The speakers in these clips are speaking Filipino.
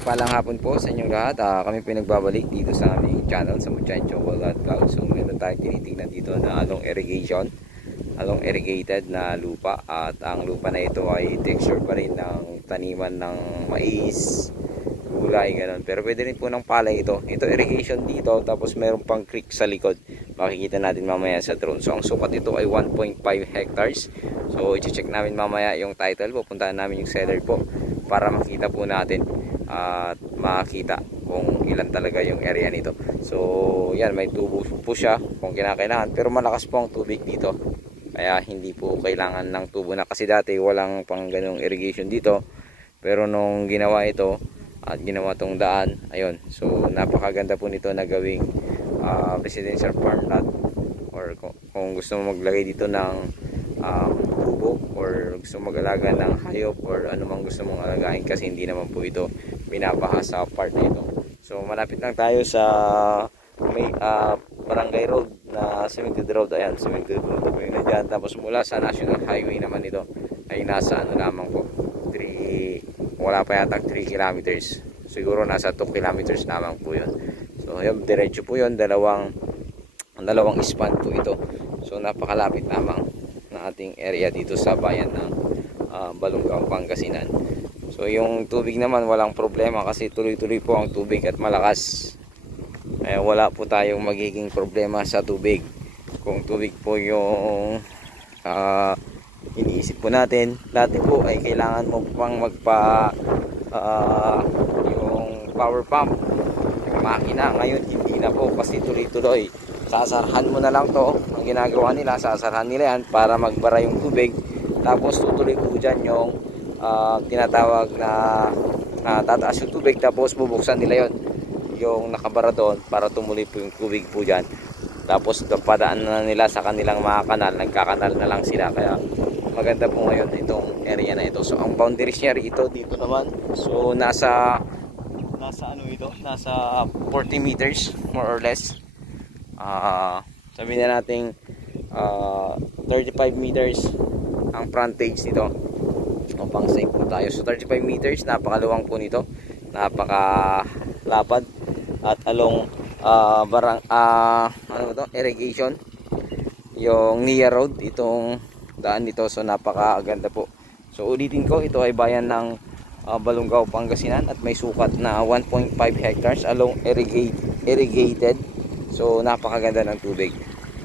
Palang hapon po sa inyong lahat. Kami po nagbabalik dito sa aming channel sa Muchacho Vlog. So meron tayong tinitingnan dito na along irrigation, along irrigated na lupa. At ang lupa na ito ay texture pa rin ng taniman ng mais, gulay, ganun. Pero pwede rin po ng palay ito. Ito irrigation dito, tapos meron pang creek sa likod. Makikita natin mamaya sa drone. So ang sukat ito ay 1.5 hectares. So i-check namin mamaya yung title. Pupuntahan namin yung seller po para makita po natin at makita kung ilan talaga yung area nito. So yan, may tubo po siya kung kinakailangan, pero malakas po ang tubig dito, kaya hindi po kailangan ng tubo na, kasi dati walang pang ganung irrigation dito. Pero nung ginawa ito at ginawa tong daan, ayun, so napakaganda po nito na gawing residential farm lot, or kung gusto mo maglagay dito ng tubo, or gusto mo mag-alaga ng hayop, or anumang gusto mong alagain, kasi hindi naman po ito binabaha sa part na ito. So malapit lang tayo sa may barangay road na cemented road. Ayan, cemented road po yun dyan. Tapos mula sa national highway naman ito ay nasa ano lamang po, 3, wala pa yata 3 kilometers, siguro nasa 2 kilometers lamang po yun. So yun, diretso po yun, dalawang span po ito. So napakalapit lamang na ating area dito sa bayan ng Balungaw, Pangasinan. So yung tubig naman walang problema, kasi tuloy-tuloy po ang tubig at malakas. Wala po tayong magiging problema sa tubig. Kung tubig po yung iniisip po natin, dati po ay kailangan mo pang yung power pump, yung makina. Ngayon hindi na po, kasi tuloy-tuloy. Sasarhan mo na lang to. Ang ginagawa nila, sasarhan nila yan para magbara yung tubig, tapos tutuloy po dyan yung tinatawag na tataas yung tubig, tapos bubuksan nila yon, yung nakabara doon, para tumuloy po yung tubig po dyan. Tapos padaan na nila sa kanilang mga kanal, nagkakanal na lang sila. Kaya maganda po ngayon itong area na ito. So ang boundaries niya ito dito naman, so nasa ano ito, nasa 40 meters more or less. Sabihin na natin 35 meters ang frontage nito, o pang safe po tayo. So 35 meters, napakaluwang po nito, napakalapad, at along irrigation, yung Nia Road, itong daan dito. So napakaganda po. So ulitin ko, ito ay bayan ng Balungaw, Pangasinan, at may sukat na 1.5 hectares along irrigated. So napakaganda ng tubig.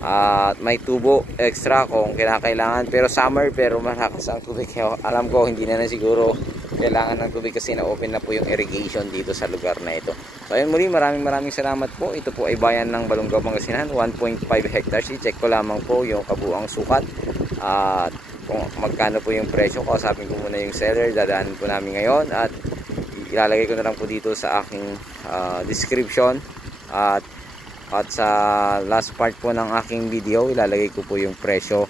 At may tubo extra kung kinakailangan, pero summer, pero malakas ang tubig. Alam ko hindi na siguro kailangan ng tubig, kasi na-open na po yung irrigation dito sa lugar na ito. So ayun, muli maraming salamat po. Ito po ay bayan ng Balungaw, Pangasinan, 1.5 hectares. I-check ko lamang po yung kabuang sukat at kung magkano po yung presyo. Kausapin ko muna yung seller, dadaanin po namin ngayon, at ilalagay ko na lang po dito sa aking description, at sa last part po ng aking video ilalagay ko po yung presyo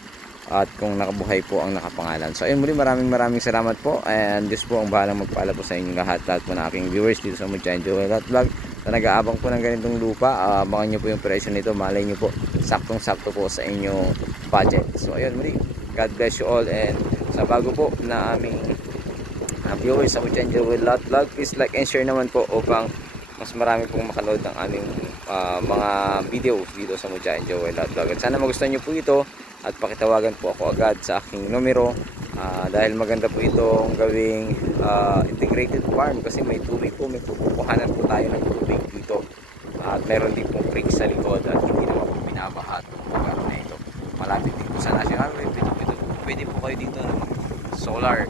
at kung nakabuhay po ang nakapangalan. So ayun, muli maraming salamat po, and Diyos po ang bahalang magpaala po sa inyong lahat po ng aking viewers dito sa Muchacho Vlog. So nag-aabang po ng ganitong lupa, abangan nyo po yung presyo nito. Malay nyo po, saktong-sakto po sa inyong budget. So ayun, muli, God bless you all, and sa bago po na aming viewers sa Muchacho Vlog, please like and share naman po upang mas marami pong makanood ng aming mga video dito sa Muchacho Vlog. At sana magustuhan nyo po ito, at pakitawagan po ako agad sa aking numero, dahil maganda po itong gawing integrated farm, kasi may tubig po, may pupukuhanan po tayo ng tubig dito, at meron din pong creek sa likod, at hindi naman po binabaha itong lugar na ito. Malapit din po sa national highway. Pwede po kayo dito ng solar,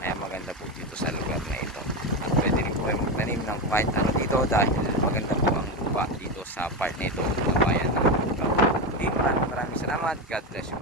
kaya maganda po dito sa lugar na ito. At pwede rin po kayo magtanim ng kahit ano dito, dahil maganda po ang lupa dito sa part na ito, mga bayan ng Balungaw. Maraming salamat. God bless you.